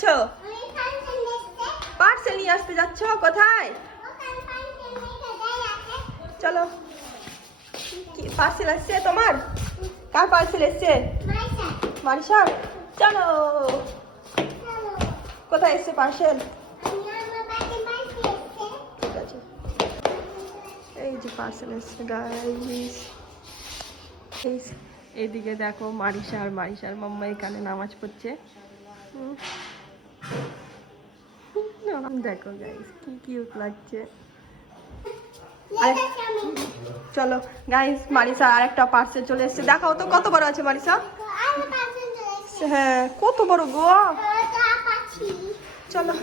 যাচ্ছ? পার্সেল নিয়ে আসতে যাচ্ছ? কোথায়? চলো। কি পার্সেল আসছে তোমার? কার পার্সেল এসছে? মারিসার। চলো। কোথায় এসছে পার্সেল? ঠিক আছে, এই যে পার্সেল এসছে গাইস। এইদিকে দেখো মারিসার মাম্মা এখানে নামাজ পড়ছে। দেখো গাইস কি কিউট লাগছে। চলো গাইস, মারিসা আর একটা পার্সেল চলে এসছে। দেখাও তো কত বড় আছে মারিসা। হ্যাঁ কত বড় গো। চলো।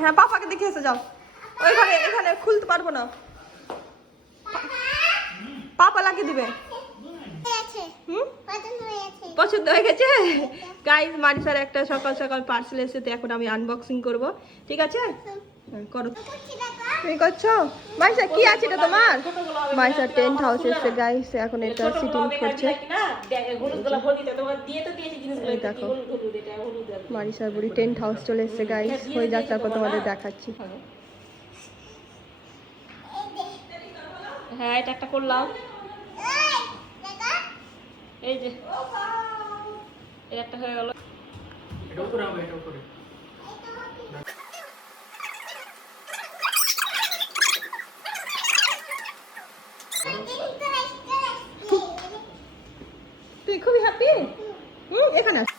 হ্যাঁ পাপাকে দেখে এসে যাও। ওইখানে এখানে খুলতে পারবো না, পাপা লাগিয়ে দিবে। পছন্দ হয়ে গেছে গাইস। মারিসার একটা সকাল সকাল পার্সেল এসে, তো এখন আমি আনবক্সিং করব। ঠিক আছে, করো। তুমি করছো? মারিসা কি আছে এটা তোমার? মারিসা টেন্ট হাউস এসছে গাইস, এখন এটা সিটিং করছে। দেখো মারিসার বুড়ি টেন্ট হাউস চলে এসছে গাইস। হয়ে যাক, তারপর তোমাদের দেখাচ্ছি। হ্যাঁ এটা একটা করলাম, এই যে এটা একটা হয়ে গেল। এটা উপরে হবে, এটা উপরে। তুই খুবই হ্যাপি? এখানে আস।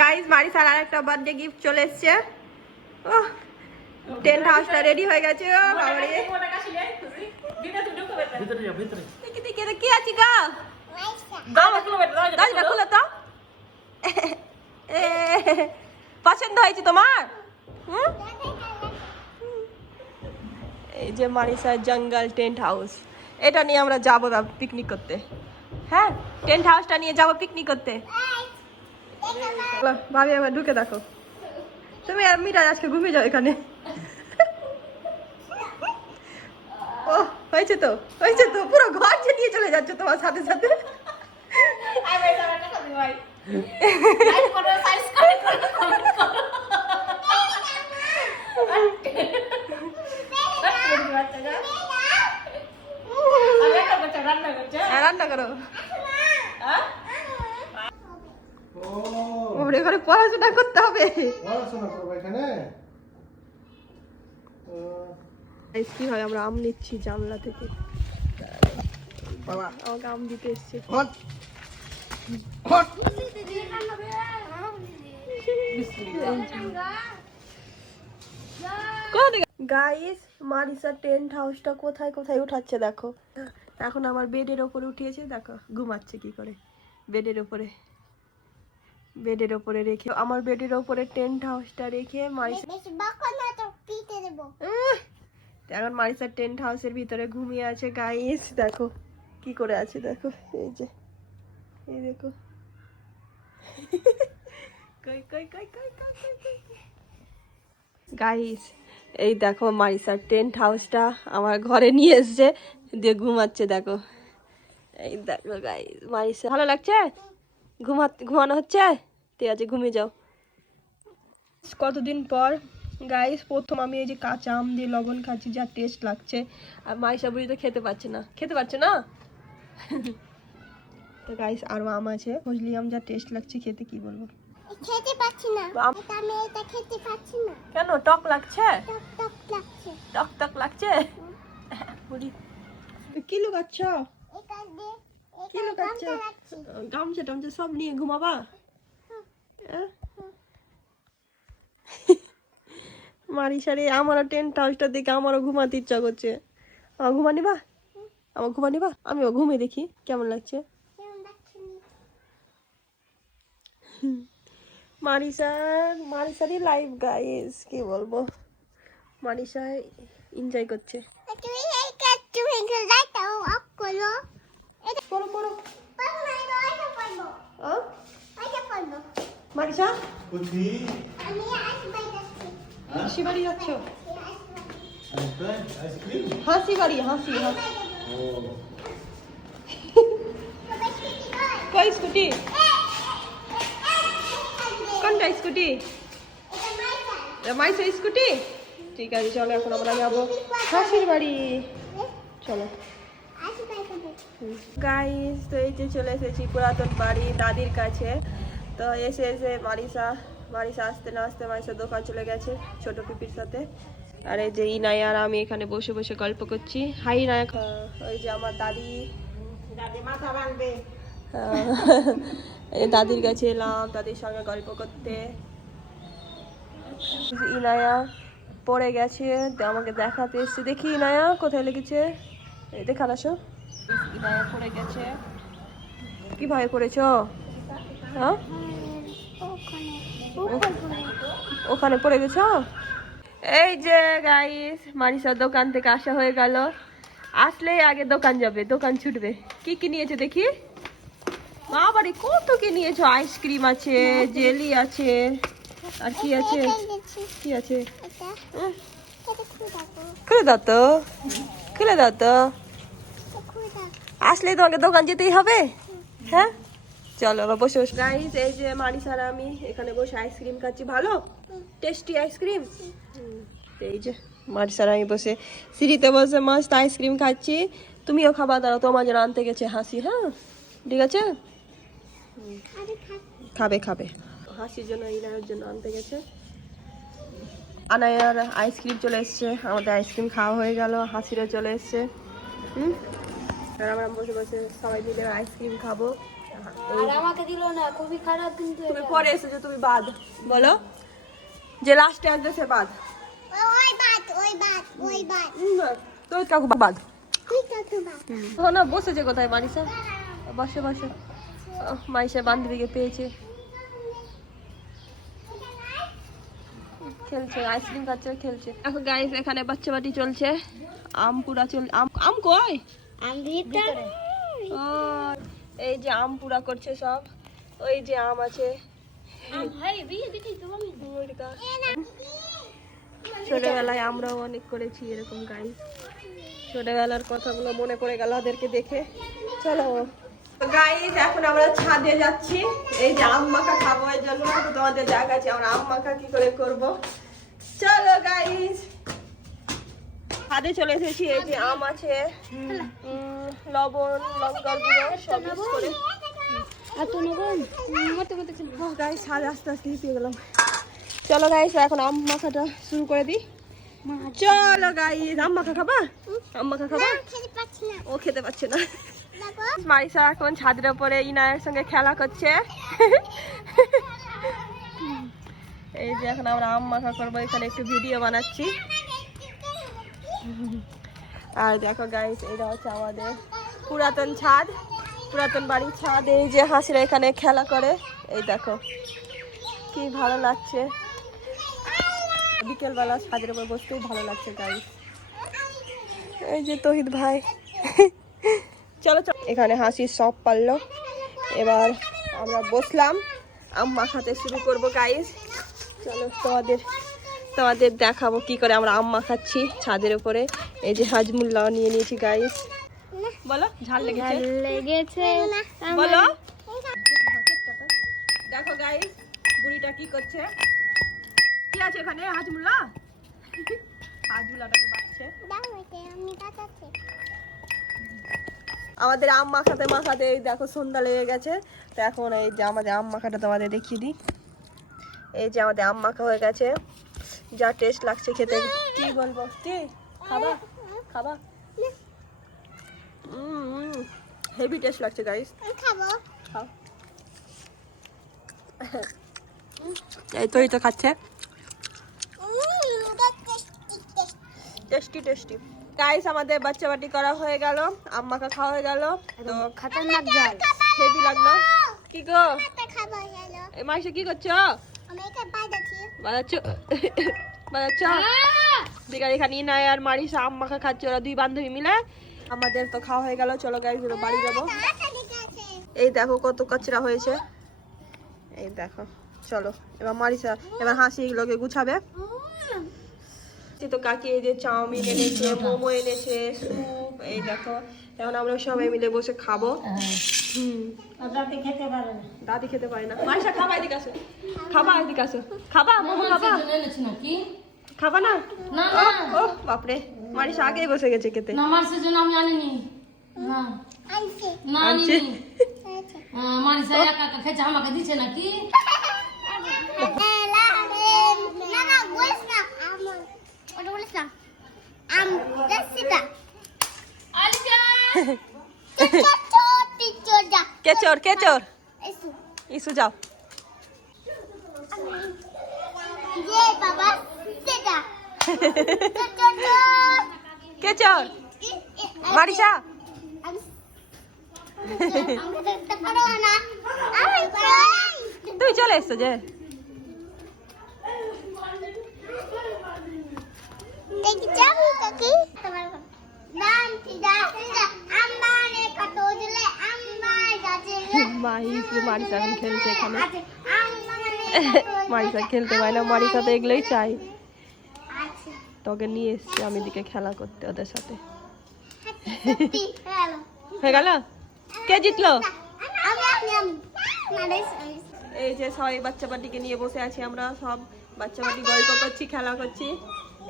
গাইস মারিসার আর একটা বার্থডে গিফট চলে এসছে। টেন্ট হাউসটা রেডি হয়ে গেছে। ও বাবারে, কি আছে গা? দরজা খুলো তো। পছন্দ হয়েছে তোমার? এই যে মারিসার জঙ্গল টেন্ট হাউস, এটা নিয়ে আমরা যাবো পিকনিক করতে। হ্যাঁ টেন্ট হাউসটা নিয়ে যাবো পিকনিক করতে। ভাবি একবার ঢুকে দেখো। তুমি আর মিরাজ আজকে ঘুমিয়ে যাও এখানে। ও হয়েছে তো, হয়েছে তো, পুরো ঘর যে নিয়ে চলে যাচ্ছে তোমার সাথে সাথে। রান্না করো। ওরে ঘরে পড়াশোনা করতে হবে। পড়াশোনা করব এখানে। কি হয়, আমরা আম নিচ্ছি জানলা থেকে। বাবা আমাকে আম দিতে এসছে। গাইস মারিসা টেন্ট হাউসটা কোথায় কোথায় উঠাচ্ছে দেখো। এখন আমার বেডের ওপরে উঠিয়েছে, দেখো ঘুমাচ্ছে কি করে। বেডের ওপরে রেখে, আমার বেডের ওপরে টেন্ট হাউসটা রেখে মারিসা এখন মারিসা টেন্ট হাউসের ভিতরে ঘুমিয়ে আছে গাইস। দেখো কি করে আছে, দেখো এই যে, এই দেখো। গাইস এই দেখো মারিসার টেন্ট হাউসটা আমার ঘরে নিয়ে এসছে, দিয়ে ঘুমাচ্ছে দেখো। এই দেখো গাইস মারিসা, ভালো লাগছে? ঘুমানো হচ্ছে? ঠিক আছে ঘুমিয়ে যাও। কতদিন পর গাইস প্রথম আমি এই যে কাঁচা আম দিয়ে লবণ খাচ্ছি, যা টেস্ট লাগছে। আর মারিসা বুড়ি তো খেতে পারছে না। তো গাইস আরো আম আছে, ফজলি আম, যা টেস্ট লাগছে খেতে, কি বলবো। খেতে পাচ্ছি না, আমি এটা খেতে পাচ্ছি না। কেন? টক লাগছে? টক লাগছে। বুড়ি কি লুকাচ্ছ? কি লুকাচ্ছ? গামছা টামছা সব নিয়ে ঘুমাবা? মারিসারে আমারও টেন্ট হাউসটা দেখে আমারও ঘুমাতে ইচ্ছা করছে। আমার ঘুমা নিবা? আমিও ঘুমিয়ে দেখি কেমন লাগছে। মারিসারই লাইভ গাইস, কি বলবো, মারিসা এনজয় করছে। তুমি মারিসা কোথায়? আমি আসবাই যাচ্ছি হাসি বাড়ি যাচ্ছ? আইসক্রিম? হাসি বাড়ি, হাসি হাসি। ও কই স্কুটি? কোনটা স্কুটি? মাইসের স্কুটি? ঠিক আছে চলো, এখন আমরা যাবো হাসির বাড়ি। চলো গাইস, তো এই যে চলে এসেছি পুরাতন বাড়ি দাদির কাছে। তো এসে এসে মারিসা আসতে না আসতে মারিসা দোকান চলে গেছে ছোট পিপির সাথে। আর এই যে ইনায়া আর আমি এখানে বসে বসে গল্প করছি। হাই ইনায়া। ওই যে আমার দাদি মাথা ভাঙবে। এই দাদির কাছে এলাম দাদির সঙ্গে গল্প করতে। ইনায়া পড়ে গেছে, আমাকে দেখাতে এসছে। দেখি ইনায়া কোথায় লেগেছে, দেখা আসো। ইনায়া পড়ে গেছে। কিভাবে পড়েছো? হ্যাঁ, ওখানে পড়ে গেছো? এই যে গাইস, মারিসার দোকান থেকে আসা হয়ে গেল। আসলেই আগে দোকান যাবে, দোকান ছুটবে। কি কি নিয়েছে দেখি? মা বাড়ি কত কি নিয়েছো? আইসক্রিম আছে, জেলি আছে, আর কি আছে? কি আছে? খুলে দাও তো, খুলে দাও তো। আসলেই তোমাকে দোকান যেতেই হবে। হ্যাঁ চলো আবার বসে বসে। গাইস, এই যে মারিসার আমি এখানে বসে আইসক্রিম খাচ্ছি। ভালো টেস্টি আইসক্রিম। এই যে মারিসার আমি বসে সিঁড়িতে বসে মস্ত আইসক্রিম খাচ্ছি। তুমিও খাবা, দাঁড়াও, তোমার জন্য আনতে গেছে হাসি। হ্যাঁ ঠিক আছে, খাবে খাবে। হাসির জন্য ইনার জন্য আনতে গেছে। আনায়ার আইসক্রিম চলে এসছে, আমাদের আইসক্রিম খাওয়া হয়ে গেল। হাসিরও চলে এসছে। আর আমরা বসে বসে সবাই মিলে আইসক্রিম খাবো। আর আমাকে দিল না, খুবই খারাপ। কিন্তু তুমি পরে এসেছো, তুমি বাদ বলো যে লাস্টে আসবে সে বাদ। তোর কাকু বাদ। না বসেছে কোথায় মারিসা? বসে বসে মাইসা বান্ধবীকে পেয়েছে, খেলছে, আইসক্রিম খাচ্ছে, খেলছে। এখন গাইস এখানে বাচ্চা বাটি চলছে। আম পুরা চল, আম কই? ও এই যে আম পুরা করছে সব। ওই যে আম আছে। ছোটবেলায় আমরাও অনেক করেছি এরকম গাইস। ছোটবেলার কথাগুলো মনে পড়ে গেল ওদেরকে দেখে। চলো গাইস, এখন আমরা ছাদে যাচ্ছি। এই যে আম মাখা খাবো, এই জন্য তোমাদের জায়গা আছে। আমরা আম মাখা কি করে করব, চলো গাইস। ছাদে চলে এসেছি। এই যে আম আছে, লবণ, লঙ্কার গুঁড়ো সব মিক্স করে। গাইস ছাদে আস্তে আস্তে পেয়ে গেলাম। চলো গাইস, এখন আম মাখাটা শুরু করে দিই। চলো গাইস, আম মাখা খাবা? আম মাখা খাবা? ও খেতে পাচ্ছে না। মারিসা এখন ছাদের উপরে ইনায়ের সঙ্গে খেলা করছে। এই যে এখন আমরা আম মাখা করবো, এখানে একটু ভিডিও বানাচ্ছি। আর দেখো গাইস, এটা হচ্ছে আমাদের পুরাতন ছাদ, পুরাতন বাড়ির ছাদ। এই যে হাসিরা এখানে খেলা করে। এই দেখো কি ভালো লাগছে, বিকেলবেলা ছাদের উপর বসতেই ভালো লাগছে গাইস। এই যে তহিদ ভাই। চলো চলো, এখানে হাসি সব পারলো। এবার আমরা বসলাম, আম মাখাতে শুরু করবো গাইস। চলো তোমাদের দেখাবো কি করে আমরা আম মাখাচ্ছি ছাদের উপরে। এই যে হাজমুল্লাহ নিয়ে নিয়েছি গাইস। বলো ঝাল লেগেছে বলো। দেখো গাইস, বুড়িটা কি করছে। কি আছে এখানে হাজমুল্লাহ? হাজমুল্লাহটাকে বাঁচছে। আমাদের আম মাখাতে মাখাতে দেখো সন্ধ্যা লেগে গেছে। তো এখন এই যে আমাদের আম মাখাটা তোমাদের দেখিয়ে দিই। এই যে আমাদের আম মাখা হয়ে গেছে, যা টেস্ট লাগছে খেতে। কি বলবো, কি খাবা? খাবা? হেভি টেস্ট লাগছে গাইস। খাও। এই তো খাচ্ছে, টেস্টি টেস্টি গাইস। আমাদের বাচ্চা বাটি করা হয়ে গেল, আম মাখা খাওয়া হয়ে গেল। তো খতরনাক জাল, হেভি লাগলো। কি গো এই মাইসে কি করছো? বাজাচ্ছ? বেকার এখানে নাই আর মারিসা আম মাখা খাচ্ছে, ওরা দুই বান্ধবী মিলে। আমাদের তো খাওয়া হয়ে গেল। চলো গাইস বাড়ি যাবো। এই দেখো কত কচরা হয়েছে, এই দেখো। চলো এবার মারিসা এবার হাসি এগুলোকে গুছাবে। তো কাকি এই যে চাউমিন এনেছে, মোমো এনেছে, স্যুপ, এই দেখো এখন আমরা সবাই মিলে বসে খাবো। দাদি খেতে পারে না। মারিসা খাবা, এদিকে আসো, খাবা, এদিকে আসো, খাবা মোমো, খাবা, খাবা না? ও বাপরে, মারিসা আগেই বসে গেছে খেতে। আমি আনিনি। আনছি আনছে। মারিসা একা একা খেয়েছে, আমাকে দিচ্ছে নাকি? না না বলিস না ওটা বলিস না দেখছিটা আলিজা চোটা কেচর কেচর এসু ইসু যাও। যে বাবা সেটা কেচর মারিসা তুই চলে এসছো যে। মারিসা এখন খেলছে এখানে। মারিসা খেলতে পারে না, মারিসা তো এগুলোই চাই। তোকে নিয়ে এসছি আমি দিকে খেলা করতে ওদের সাথে। হয়ে গেল? কে জিতলো? এই যে সবাই বাচ্চা পাটিকে নিয়ে বসে আছি আমরা, সব বাচ্চা পাটি গল্প করছি, খেলা করছি।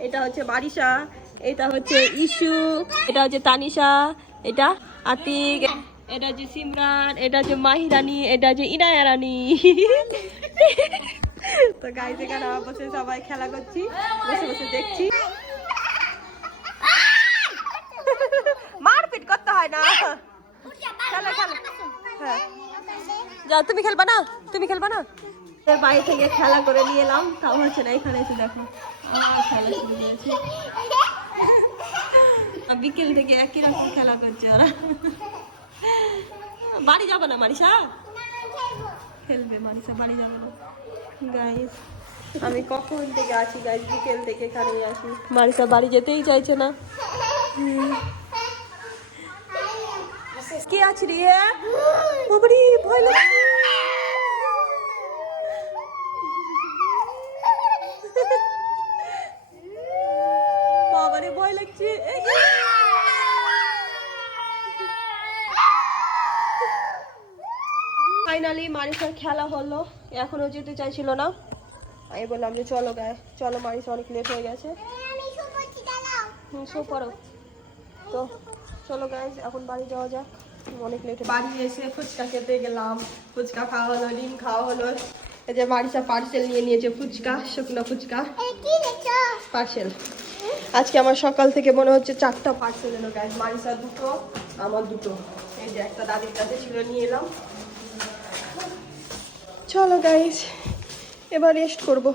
এটা হচ্ছে মারিসা, এটা হচ্ছে ইস্যু, এটা হচ্ছে তানিশা, এটা আতিক, এটা হচ্ছে সিমরান, এটা হচ্ছে মাহিরানি, এটা হচ্ছে ইনায়া রানী। তো গাইজ এখানে বসে সবাই খেলা করছি, বসে বসে দেখছি। মারপিট করতে হয় না, খেলা খেলা। হ্যাঁ যা, তুমি খেলবা না? তুমি খেলবা না? বাইরে থেকে খেলা করে নিয়ে এলাম, তাও হচ্ছে না। এখানে এসে দেখো খেলা শুরু করেছে। বিকেল থেকে একই রকম খেলা করছে ওরা। বাড়ি যাবো না মারিসা? খেলবে মারিসা, বাড়ি যাবো না। গাইস আমি কখন থেকে আছি গাইস, বিকেল থেকে এখানেই আছি। মারিসা বাড়ি যেতেই চাইছে না। কে আছি রে? বাবারে ভয় লাগছে। বাবারে ভয় লাগছে। ফাইনালি মারিসার খেলা হলো, এখনো যেতে চাইছিল না। আমি বললাম যে চলো গায়ে, চলো মারিসা অনেক লেট হয়ে গেছে। সব পড়ো তো, চলো গাইজ এখন বাড়ি যাওয়া যাক, অনেক লেট। বাড়ি এসে ফুচকা খেতে গেলাম, ফুচকা খাওয়া হলো, ডিম খাওয়া হলো। এই যে মারিসা পার্সেল নিয়ে নিয়েছে, ফুচকা, শুকনো ফুচকা পার্সেল। আজকে আমার সকাল থেকে মনে হচ্ছে 4টা পার্সেল এলো গাইজ। মারিসা 2টো, আমার 2টো। এই যে একটা দাদির কাছে ছিল, নিয়ে এলাম। চলো গাইজ এবার রেস্ট করবো।